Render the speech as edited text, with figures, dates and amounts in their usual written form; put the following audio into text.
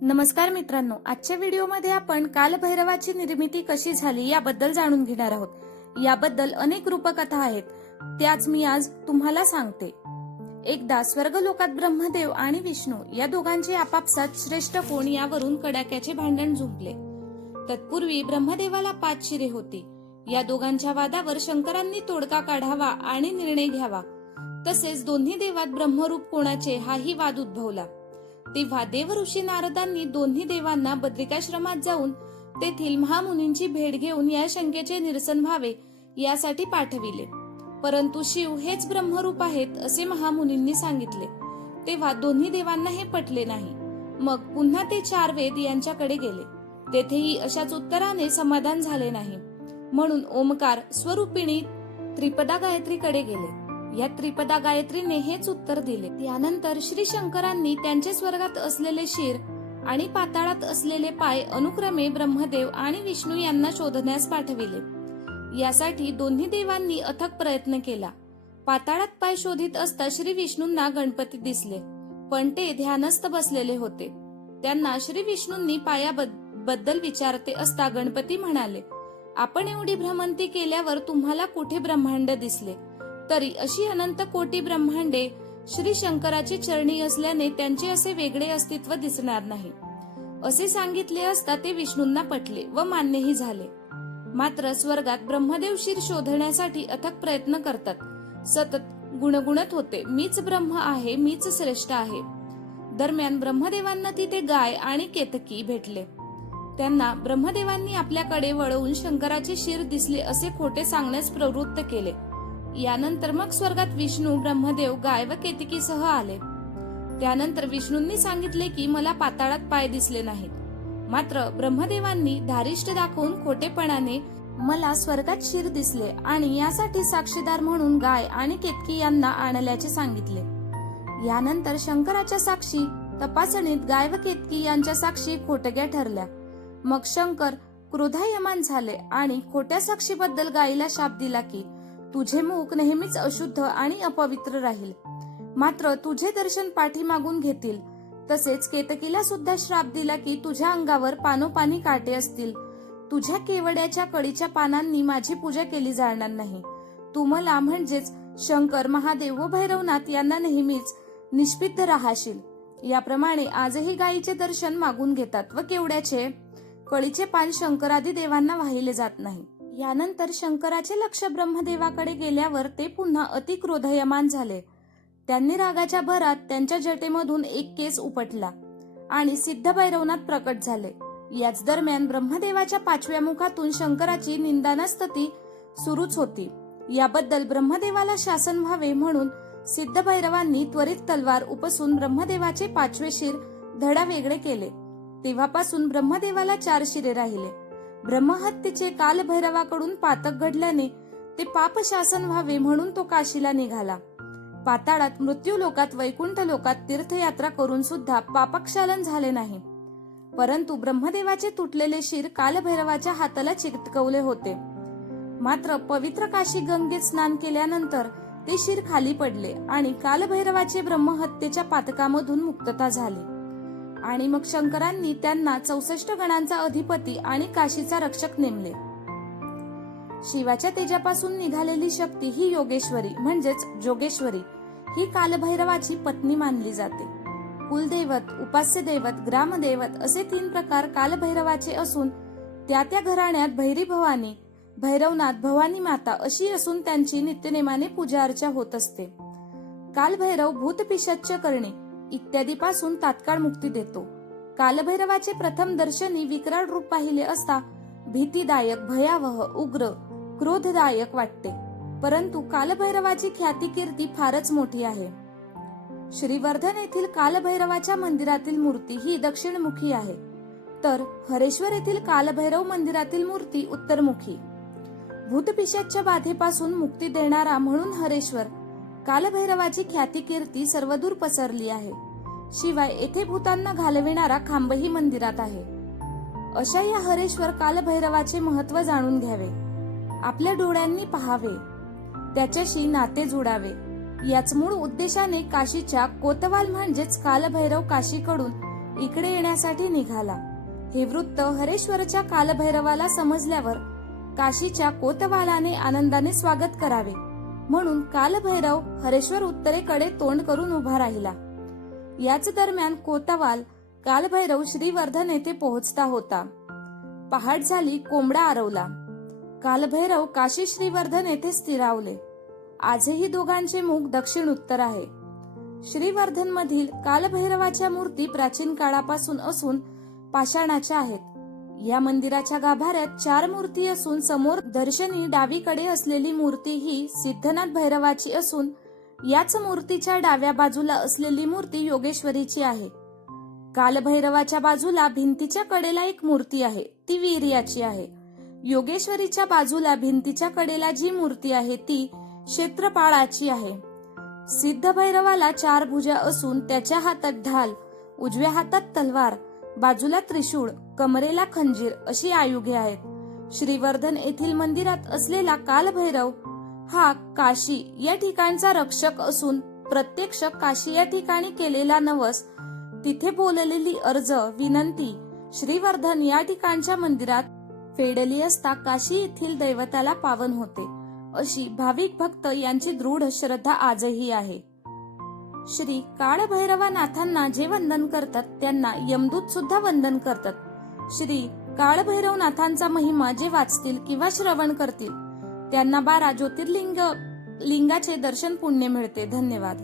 नमस्कार मित्रांनो, आजच्या व्हिडिओमध्ये आपण कालभैरवाची निर्मिती कशी झाली याबद्दल जाणून घेणार आहोत। याबद्दल अनेक रूपकथा आहेत, त्याच मी आज तुम्हाला सांगते। एकदा स्वर्गलोकात ब्रह्मदेव आणि विष्णू या दोघांचे आपापसात श्रेष्ठ कोण यावरून कडाक्याचे भांडण झुंपले। तत्पूर्वी ब्रह्मदेवाला 5 शिरे होती। या दोघांच्या वादावर शंकरांनी तोडगा काढावा आणि निर्णय घ्यावा। तसेच दोन्ही देवात ब्रह्मरूप कोणाचे हाही वाद उद्भवला। तेव्हा देवऋषी नारदांनी दोन्ही देवांना बद्रिकाश्रमात जाऊन तेथील महामुनींची भेट घेऊन या शंकेचे निरसन व्हावे यासाठी पाठविले। परंतु शिव हेच ब्रह्मरूप आहेत असे महामुनींनी सांगितले। तेव्हा दोन्ही देवांना हे पटले नाही। मग पुन्हा ते 4 वेद यांच्याकडे गेले। तेथेही अशाच उत्तराने समाधान झाले नाही, म्हणून ओमकार स्वरूपिणी त्रिपदा गायत्रीकडे गेले। या त्रिपदा गायत्रीने हेच उत्तर दिले। त्यानंतर श्री शंकरांनी त्यांचे स्वर्गात असलेले शिर आणि पाताळात असलेले पाय अनुक्रमे ब्रह्मदेव आणि विष्णू यांना शोधण्यास पाठविले। यासाठी दोन्ही देवांनी अथक प्रयत्न केला। पाताळात पाय शोधित असता श्री विष्णूंना गणपती दिसले, पण ते ध्यानस्थ बसलेले होते। त्यांना श्री विष्णूंनी पायाबद्दल विचारते असता गणपती म्हणाले, आपण एवढी भ्रमंती केल्यावर तुम्हाला कुठे ब्रह्मांड दिसले? तरी अशी अनंत कोटी ब्रह्मांडे श्री शंकराची चरणी असल्याने त्यांचे असे वेगळे अस्तित्व दिसणार नाही असे सांगितले असता ते विष्णूंना पटले व मान्यही झाले। मात्र स्वर्गात ब्रह्मदेव शिर शोधण्यासाठी अथक प्रयत्न करतात। सतत गुणगुणत होते, मीच ब्रह्म आहे, मीच श्रेष्ठ आहे। दरम्यान ब्रह्मदेवांना तिथे गाय आणि केतकी भेटले। त्यांना ब्रह्मदेवांनी आपल्याकडे वळवून शंकराचे शिर दिसले असे खोटे सांगण्यास प्रवृत्त केले। यानंतर मग स्वर्गात विष्णू, ब्रह्मदेव, गाय व केतकीसह आले। त्यानंतर विष्णूंनी सांगितले की मला पाताळात पाय दिसले नाहीत। मात्र ब्रह्मदेवांनी धारिष्ट दाखवून खोटेपणाने मला स्वर्गात शिर दिसले आणि यासाठी साक्षीदार म्हणून गाय आणि केतकी यांना आणल्याचे सांगितले। यानंतर शंकराच्या साक्षी तपासणीत गाय व केतकी यांच्या साक्षी खोटग्या ठरल्या। मग शंकर क्रोधायमान झाले आणि खोट्या साक्षीबद्दल गायीला शाप दिला की तुझे मुख नेहमीच अशुद्ध आणि अपवित्र राहील, मात्र तुझे दर्शन पाठीमागून घेतील। तसेच केतकीला सुद्धा श्राप दिला की तुझ्या अंगावर पानोपानी काटे असतील, तुझ्या केवड्याच्या कळीच्या पानांनी माझी पूजा केली जाणार नाही। तू मला म्हणजेच शंकर, महादेव व भैरवनाथ यांना नेहमीच निष्पिद्ध राहशील। याप्रमाणे आजही गायीचे दर्शन मागून घेतात व केवड्याचे कळीचे पान शंकरादी देवांना वाहिले जात नाही। यानंतर शंकराचे लक्ष ब्रह्मदेवाकडे गेल्यावर ते पुन्हा अति क्रोधयमान झाले। त्यांनी रागाच्या भरात त्यांच्या जटेमधून एक केस उपटला आणि सिद्ध भैरवनाथ प्रकट झाले। याच दरम्यान ब्रह्मदेवाच्या 5व्या मुखातून शंकराची निंदानास्तुती सुरूच होती। याबद्दल ब्रह्मदेवाला शासन व्हावे म्हणून सिद्ध भैरवांनी त्वरित तलवार उपसून ब्रह्मदेवाचे 5वे शिर धडा वेगळे केले। तेव्हापासून ब्रह्मदेवाला 4 शिरे राहिले। ब्रह्महत्येचे कालभैरवाकडून पातक घडल्याने ते पाप शासन व्हावे म्हणून तो काशीला निघाला। पाताळात, मृत्यू लोकात, वैकुंठ लोकात तीर्थयात्रा करून सुद्धा पापक्षालन झाले नाही। परंतु ब्रह्मदेवाचे तुटलेले शिर कालभैरवाच्या हाताला चिकटकवले होते। मात्र पवित्र काशी गंगेत स्नान केल्यानंतर ते शिर खाली पडले आणि कालभैरवाचे ब्रह्महत्येच्या पातकामधून मुक्तता झाली। आणि मग शंकरांनी त्यांना 64 गणांचा अधिपती आणि काशीचा रक्षक नेमले। शिवाच्या तेजापासून निघालेली शक्ती ही योगेश्वरी म्हणजेच जोगेश्वरी ही कालभैरवाची पत्नी मानली जाते। कुलदैवत, उपास्य दैवत, ग्रामदैवत असे 3 प्रकार कालभैरवाचे असून त्या त्या घराण्यात भैरी भवानी, भैरवनाथ, भवानी माता अशी असून त्यांची नित्यनेमाने पूजा अर्चा होत असते। कालभैरव भूत पिशाच्य करणे इत्यादी पासून तात्काळ मुक्ती देतो। कालभैरवाचे प्रथम दर्शनी विकराळ रूप पाहिले असता भीतीदायक, भयावह, उग्र, क्रोधदायक वाटते। परंतु कालभैरवाची ख्याती कीर्ती फारच मोठी आहे। श्रीवर्धन येथील कालभैरवाच्या मंदिरातील मूर्ती ही दक्षिणमुखी आहे, तर हरेश्वर येथील कालभैरव मंदिरातील मूर्ती उत्तरमुखी। भूतपिशाच्या बाधेपासून मुक्ती देणारा म्हणून हरेश्वर कालभैरवाची ख्याती कीर्ती सर्वदूर पसरली आहे। शिवाय येथे भूतांना घालविणारा खांबही मंदिरात आहे। अशा या हरेश्वर कालभैरवाचे महत्व जाणून घ्यावे, आपल्या डोळ्यांनी पहावे, त्याच्याशी नाते जोडावे। याच मूळ उद्देशाने काशीच्या कोतवाल म्हणजेच कालभैरव काशीकडून इकडे येण्यासाठी निघाला. हे वृत्त हरेश्वरच्या कालभैरवाला समजल्यावर काशीच्या कोतवालाने आनंदाने स्वागत करावे म्हणून कालभैरव हरेश्वर उत्तरेकडे तोंड करून उभा राहिला. याच दरम्यान कोतवाल कालभैरव श्रीवर्धन येथे पोहोचता होता. पहाट झाली, कोंबडा आरवला. कालभैरव काशी श्रीवर्धन येथे स्थिरावले. आजही दोघांचे मुख दक्षिण उत्तर आहे. श्रीवर्धन मधील कालभैरवाच्या मूर्ती प्राचीन काळापासून असून पाषाणाच्या आहेत. या मंदिराच्या गाभाऱ्यात 4 मूर्ती असून समोर दर्शनी डावीकडे असलेली मूर्ती ही सिद्धनाथ भैरवाची असून याच मूर्तीच्या डाव्या बाजूला असलेली मूर्ती योगेश्वरीची आहे. कालभैरवाच्या बाजूला भिंतीच्या कडेला एक मूर्ती आहे, ती वीर्याची आहे. योगेश्वरीच्या बाजूला भिंतीच्या कडेला जी मूर्ती आहे ती क्षेत्रपाळाची आहे. सिद्ध भैरवाला 4 भुजा असून त्याच्या हातात ढाल, उजव्या हातात तलवार, बाजूला त्रिशूळ, कमरेला खंजीर अशी आयुधे आहेत. श्रीवर्धन येथील मंदिरात असलेला कालभैरव हा काशी या ठिकाणचा रक्षक असून प्रत्यक्ष काशी या ठिकाणी केलेला नवस, तिथे बोललेली अर्ज विनंती श्रीवर्धन या ठिकाणच्या मंदिरात फेडली असता काशी येथील दैवताला पावन होते, अशी भाविक भक्त यांची दृढ श्रद्धा आजही आहे. श्री काळभैरवनाथांना जे वंदन करतात त्यांना यमदूत सुद्धा वंदन करतात. श्री काळभैरवनाथांचा महिमा जे वाचतील किंवा श्रवण करतील त्यांना 12 ज्योतिर्लिंगाचे दर्शन पुण्य मिळते. धन्यवाद.